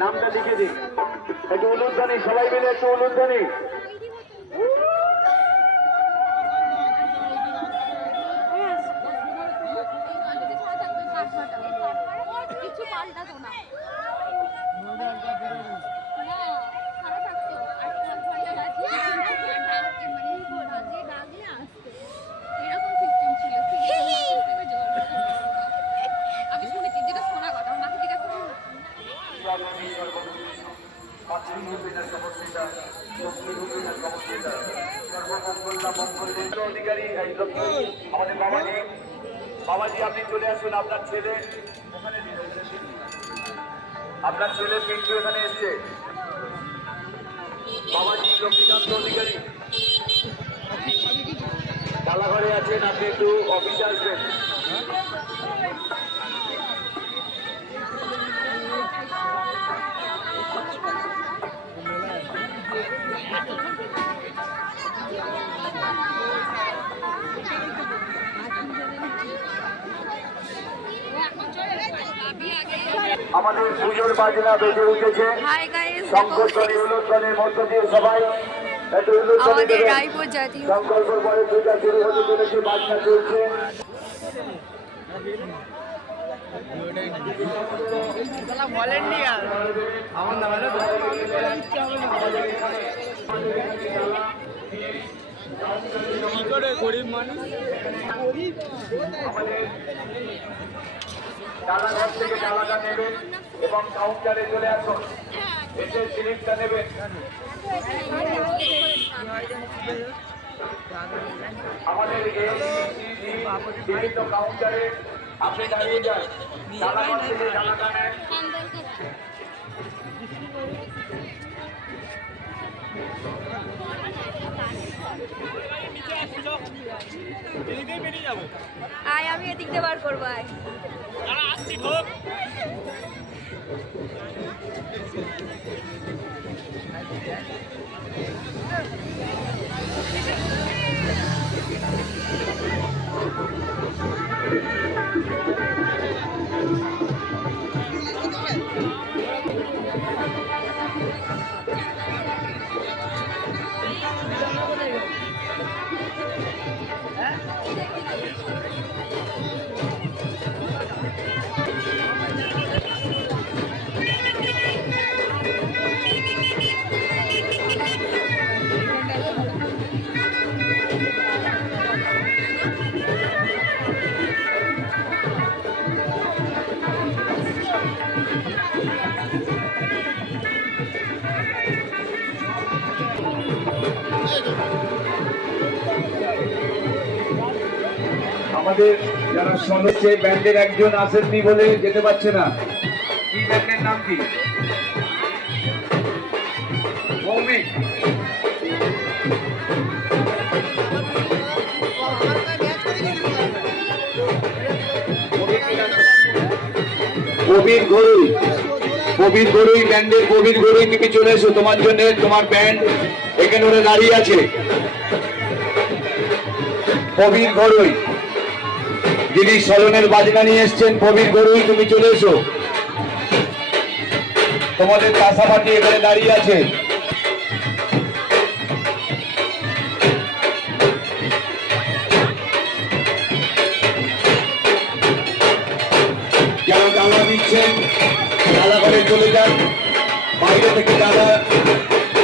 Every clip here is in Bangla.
নামটা লিখে দিন একটু উলুধ্বনি, সবাই মিলে একটু উলুধ্বনি। অধিকারী আমাদের বাবাজি আপনি চলে আসুন। আপনার ছেলে পিন্টু এখানে এসছে। বাবাজি লক্ষ্মীকান্ত অধিকারী ডালাঘরে আছেন, আপনি একটু অফিসে আসবেন। আমাদের পুজোর বাজনা বেজে উঠেছে। শঙ্করধ্বনি উলুধ্বনির মধ্য দিয়ে সবাই একটু উলুধ্বনি দেবেন। সংকল্পের পরে পূজা শুরু হতে চলেছে, বাজনা চলছে। কি করে গরিব মানুষ ডালাঘর থেকে ডালাটা নেবেন এবং কাউন্টারে চলে আসুন, এসে স্লিপটা নেবেন। আমাদের বিভিন্ন কাউন্টারে আপনি দাঁড়িয়ে যান, ডালাঘর থেকে ডালাটা নেন। আয় আমি এদিক দিয়ে বার করবো। আয় আসছি ঢোক। আমাদের যারা সদস্য ব্যান্ডের একজন আসেননি বলে যেতে পারছে না। কি ব্যান্ডের নাম কি? ভৌমিক। কবির গরুই ব্যান্ডের কবির গরুই, তুমি চলে এসো। তোমার জন্য তোমার ব্যান্ড এখানে ওরা দাঁড়িয়ে আছে। কবির গরুই যিনি সলনের বাজনা নিয়ে এসছেন, কবির গরুই তুমি চলে এসো। তোমাদের কাঁসাপাটি এখানে দাঁড়িয়ে আছে। যারা ডালা দিচ্ছেন ডালা ঘরে চলে যান। বাইরে থেকে ডালা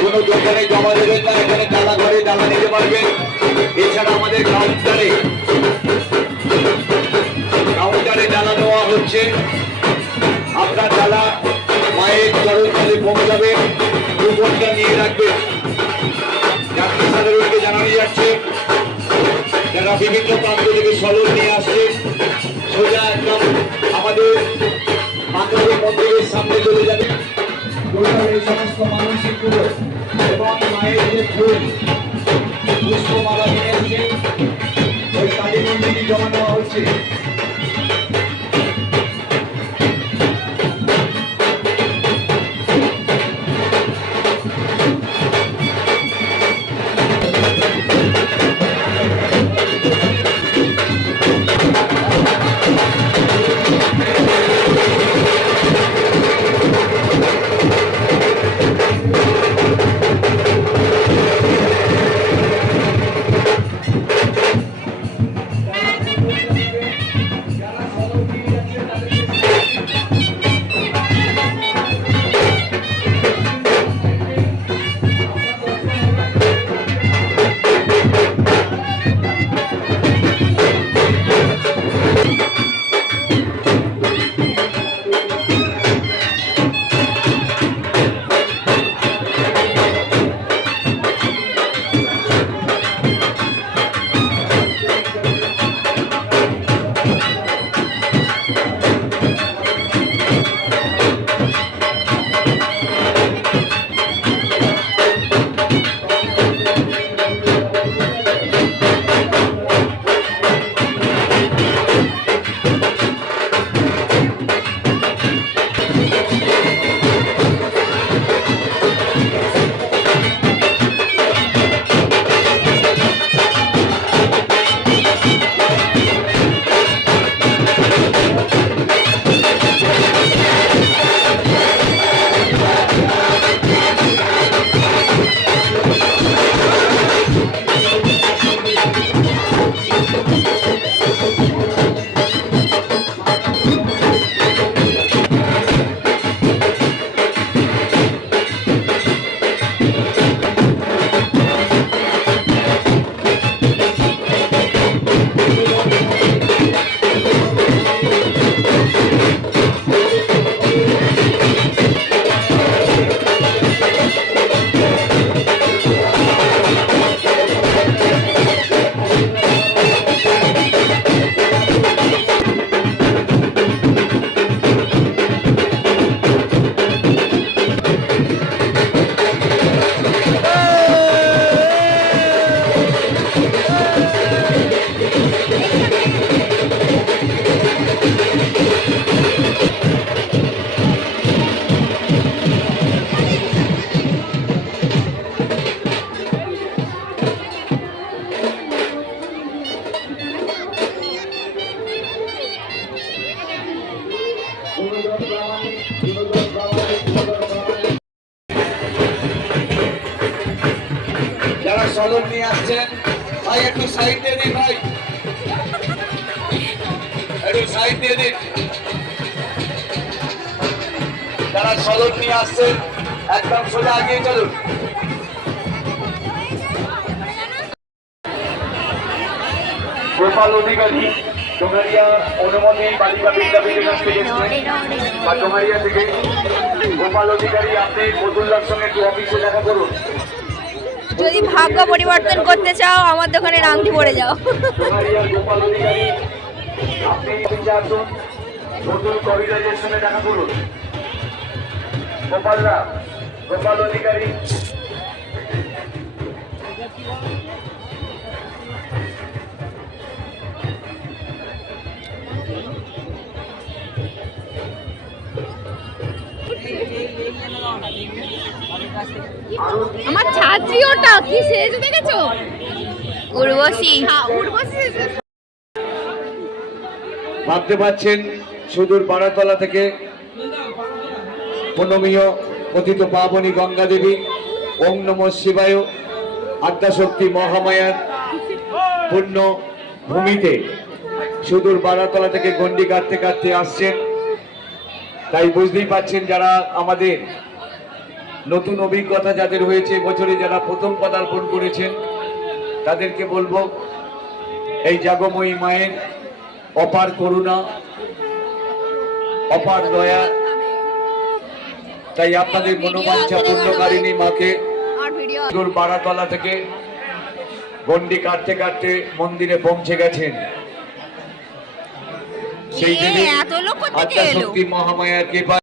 কোনো দোকানে জমা দেবেন না, এখানে ডালা ঘরে ডালা নিতে পারবেন। এছাড়া আমাদের কাউন্টারে ডালা দেওয়া হচ্ছে। আপনার ডালা মায়ের চরণ তলে পৌঁছাবে, কুপনটা নিয়ে রাখবেন। যাত্রী সাধারণকে জানানো যাচ্ছে যারা বিভিন্ন প্রান্ত থেকে সলন নিয়ে আসছে, সোজা একদম আমাদের মাতৃ মন্দিরের সামনে চলে যাবে। এই সমস্ত মানসিকগুলো এবং মায়ের যে ফুল পুষ্পমালা নিয়ে আসছে, ওই কালী মন্দিরে জমা দেওয়া হচ্ছে। সদর নিয়ে আসছেন। ভাই একটু সাইড দিয়ে দিন, ভাই একটু সাইড দিয়ে দিন। যারা সদর নিয়ে আসছেন একদম সোজা এগিয়ে চলুন। গোপাল অধিকারী ডোমারিয়া অনুমতি বালিকা বিদ্যাপীঠের কাছ থেকে এসেছেন, বা ডোমারিয়া থেকে। গোপাল অধিকারী, আপনি ফজলুল্লাহর সঙ্গে একটু অফিসে দেখা করুন। যদি ভাগ্য পরিবর্তন করতে চাও আমার দোকানে আংটি পরে যাও। ডোমারিয়ার গোপাল অধিকারী, আপনি অফিসে আসুন, নতুন কবিরাজের সঙ্গে দেখা করুন। গোপালরা, গোপাল অধিকারী, আমার ছাত্রী ওটা কি সেজে দেখেছো? উর্বশী। উর্বশী ভাবতে পারছেন সুদূর বারাতলা থেকে প্রণমীয় পতিত পাবনী গঙ্গা দেবী ওম নমঃ শিবায় আদ্যাশক্তি মহামায়ার পূর্ণ ভূমিতে সুদূর বারাতলা থেকে গন্ডি কাটতে কাটতে আসছেন। তাই বুঝতেই পাচ্ছেন যারা আমাদের নতুন অভিজ্ঞতা যাদের হয়েছে, বছরে যারা প্রথম পদার্পণ করেছেন তাদেরকে বলবো এই জাগময়ী মায়ের অপার করুণা, অপার দয়া, তাই আপনাদের মনোবাঞ্ছা পূর্ণকারিণী মাকে আর ভিডিও সুদূর বারাতলা থেকে গন্ডি কাটতে কাটতে মন্দিরে পৌঁছে গেছেন। সেই দেবী এত লোক কোথা থেকে এলো? আদ্যাশক্তি মহামায়ার কৃপা